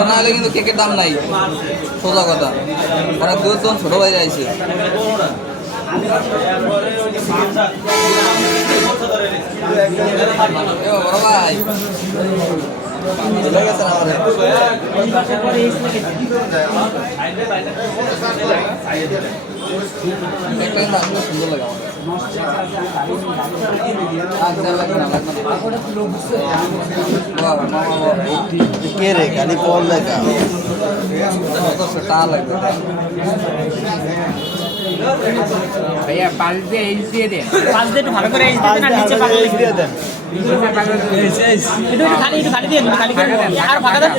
নাহলে কিন্তু কেকের দাম নাই, সোজা কথা। অনেক দূর তখন ছোট বাইরে আইছে। বড় ভাই চলে গেছেন আমার সুন্দর লাগে কে রে খালি কল দেখা লাগবে भैया पाल दे एज दिए दे पाल दे तो भाলো করে एज দিতে না নিচে পাল দিয়ে দেন এটা খালি দিয়ে খালি করে আর ফাঁকা দেন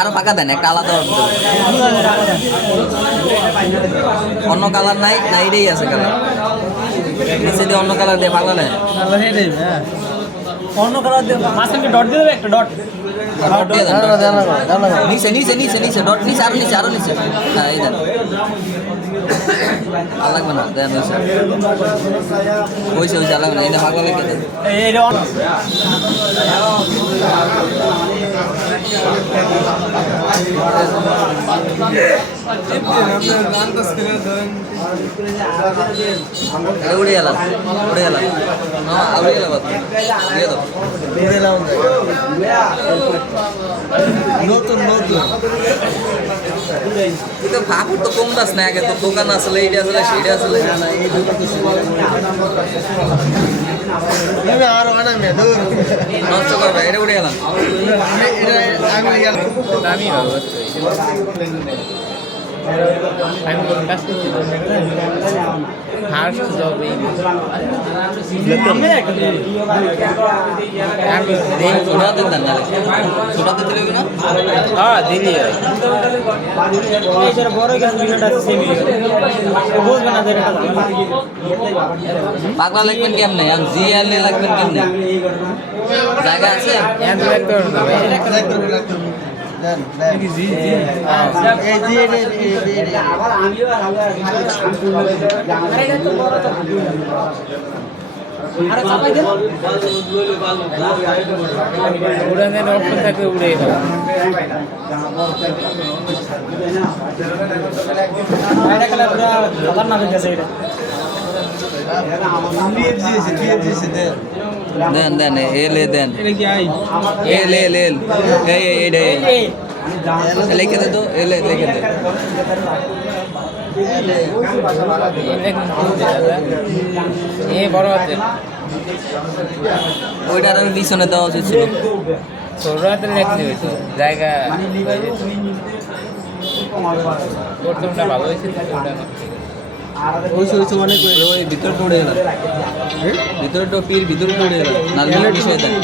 আর ফাঁকা দেন একটা আলাদা অন্য কালার নাই নাইরেই আছে কালার নিচে দিয়ে অন্য কালার দিয়ে পাগলা নেই অন্য কালার দিয়ে মাঝখানে ডট দিয়ে দেবে একটা ডট নিচে নিচে নিচে নিচে ডট নিচে আরো নিচে হ্যাঁ এই দেন আর লাগবে না দেন হয়েছে আর লাগবে না এটা ভাগ লাগে উড়ে গেলাম নতুন নতুন কিন্তু ফাঁকুর তো কম দাস না আগে তো দোকান আসলে এইটা আসলে সেইটা আসলে আরো আনামে দূর নষ্ট করবে এটা উড়ে গেলাম দামি হবে I'm going back to harsh job. हाँ दिल्ली है পাগলা লাগবেন কেমনে আর জিএল লাগবেন কেমনে জায়গা আছে দেন জি জি এই জি আবার আমিও আরে চাপাই দেন উড়ানে অপশন থাকে উড়ে দাও এটা কালা পুরো খতরনাক হয়ে গেছে এটা দেন দেন এলে দেন এল এল এল এই লিখে দে তো এলে লিখে দে এ বড় আছে ওইটার আমি পিছনে দেওয়া উচিত ছিল ছোট হাতে লিখতে হইতো জায়গা প্রথমটা ভালো হয়েছে অনেক ওই ভিতরে পড়ে গেল ভিতরে টপির ভিতরে পড়ে গেল নাল বিষয় দেন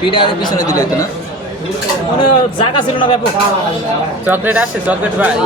পিঠে আরো পিছনে দিলে হতো না জায়গা ছিল না ব্যাপক চকলেট আছে চকলেট ভাই